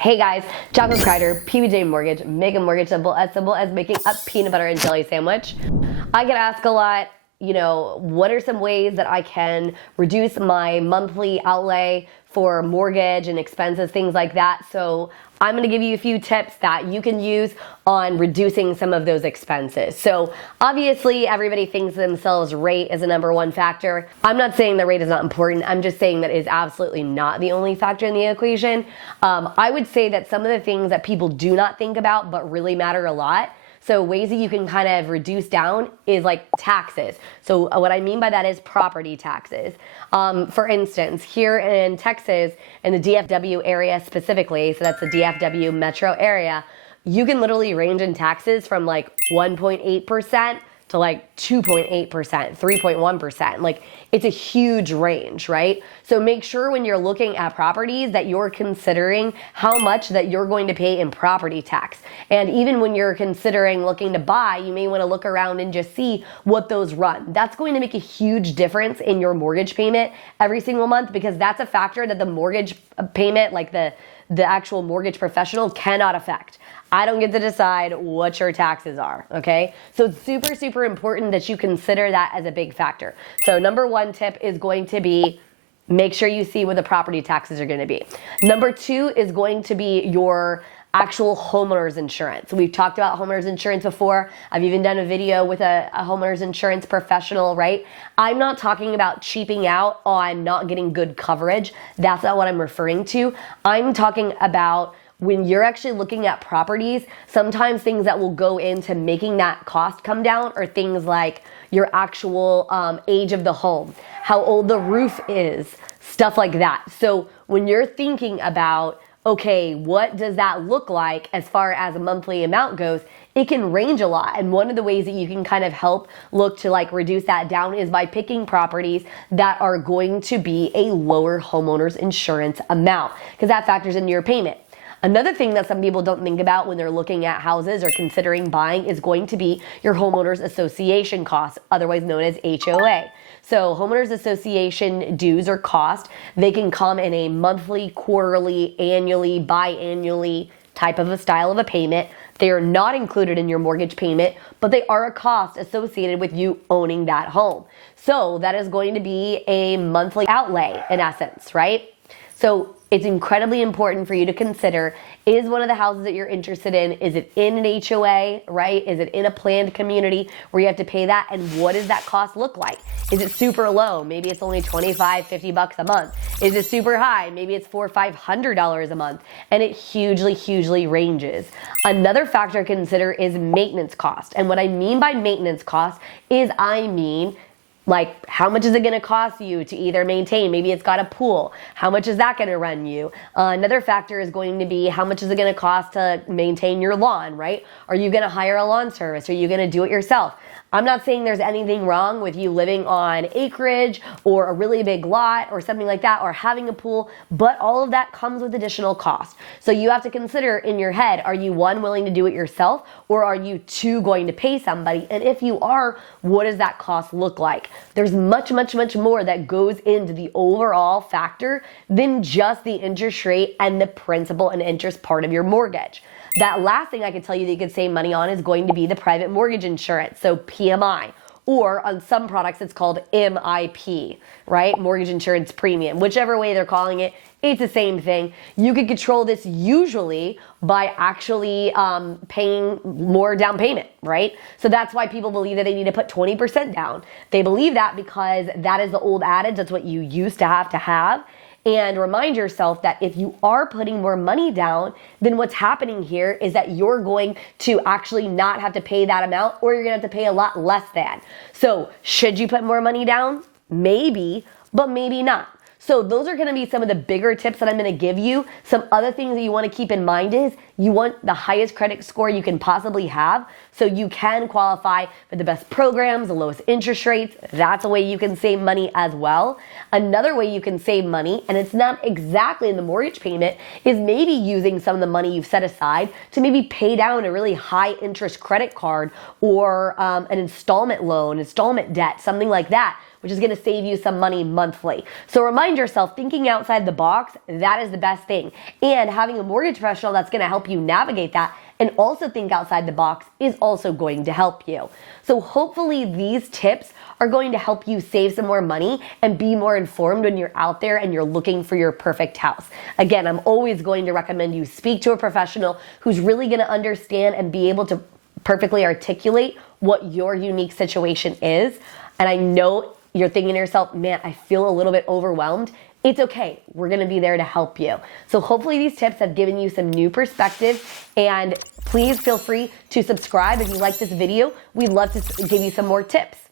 Hey guys, Jacqueline Crider, PBJ Mortgage, make a mortgage simple as making a peanut butter and jelly sandwich. I get asked a lot, what are some ways that I can reduce my monthly outlay for mortgage and expenses, things like that. So I'm going to give you a few tips that you can use on reducing some of those expenses. So obviously everybody thinks themselves rate is a number one factor. I'm not saying the rate is not important. I'm just saying that it is absolutely not the only factor in the equation. I would say that some of the things that people do not think about but really matter a lot. So ways that you can kind of reduce down is like taxes. So what I mean by that is property taxes. For instance, here in Texas, in the DFW area specifically, so that's the DFW metro area, you can literally range in taxes from like 1.8% to like 2.8%, 3.1%. Like it's a huge range, right? So make sure when you're looking at properties that you're considering how much that you're going to pay in property tax. And even when you're considering looking to buy, you may want to look around and just see what those run. That's going to make a huge difference in your mortgage payment every single month, because that's a factor that the mortgage payment, like the actual mortgage professional, cannot affect. I don't get to decide what your taxes are, okay? So it's super, super important that you consider that as a big factor. So number one tip is going to be make sure you see what the property taxes are gonna be. Number two is going to be your actual homeowner's insurance. We've talked about homeowner's insurance before. I've even done a video with a homeowner's insurance professional, right? I'm not talking about cheaping out on not getting good coverage. That's not what I'm referring to. I'm talking about when you're actually looking at properties, sometimes things that will go into making that cost come down are things like your actual age of the home, how old the roof is, stuff like that. So when you're thinking about, okay, what does that look like as far as a monthly amount goes, it can range a lot. And one of the ways that you can kind of help look to like reduce that down is by picking properties that are going to be a lower homeowner's insurance amount, because that factors into your payment. Another thing that some people don't think about when they're looking at houses or considering buying is going to be your homeowners association costs, otherwise known as HOA. So homeowners association dues or cost, they can come in a monthly, quarterly, annually, biannually type of a style of a payment. They are not included in your mortgage payment, but they are a cost associated with you owning that home. So that is going to be a monthly outlay in essence, right? So it's incredibly important for you to consider, is one of the houses that you're interested in, is it in an HOA, right? Is it in a planned community where you have to pay that? And what does that cost look like? Is it super low? Maybe it's only $25, $50 a month. Is it super high? Maybe it's $400 or $500 a month. And it hugely, hugely ranges. Another factor to consider is maintenance cost. And what I mean by maintenance cost is like, how much is it gonna cost you to either maintain? Maybe it's got a pool. How much is that gonna run you? Another factor is going to be how much is it gonna cost to maintain your lawn, right? Are you gonna hire a lawn service? Are you gonna do it yourself? I'm not saying there's anything wrong with you living on acreage or a really big lot or something like that, or having a pool, but all of that comes with additional cost. So you have to consider in your head, are you one, willing to do it yourself, or are you two, going to pay somebody? And if you are, what does that cost look like? There's much, much, much more that goes into the overall factor than just the interest rate and the principal and interest part of your mortgage. That last thing I could tell you that you could save money on is going to be the private mortgage insurance, so PMI, or on some products it's called MIP, right? Mortgage insurance premium, whichever way they're calling it, it's the same thing. You can control this usually by actually paying more down payment, right? So that's why people believe that they need to put 20% down. They believe that because that is the old adage, that's what you used to have. And remind yourself that if you are putting more money down, then what's happening here is that you're going to actually not have to pay that amount, or you're gonna have to pay a lot less than. So should you put more money down? Maybe, but maybe not. So those are gonna be some of the bigger tips that I'm gonna give you. Some other things that you wanna keep in mind is you want the highest credit score you can possibly have, so you can qualify for the best programs, the lowest interest rates. That's a way you can save money as well. Another way you can save money, and it's not exactly in the mortgage payment, is maybe using some of the money you've set aside to maybe pay down a really high interest credit card or an installment loan, installment debt, something like that, which is going to save you some money monthly. So remind yourself, thinking outside the box, that is the best thing. And having a mortgage professional that's going to help you navigate that and also think outside the box is also going to help you. So hopefully these tips are going to help you save some more money and be more informed when you're out there and you're looking for your perfect house. Again, I'm always going to recommend you speak to a professional who's really going to understand and be able to perfectly articulate what your unique situation is. And I know you're thinking to yourself, man, I feel a little bit overwhelmed. It's okay. We're going to be there to help you. So hopefully these tips have given you some new perspective, and please feel free to subscribe if you like this video. We'd love to give you some more tips.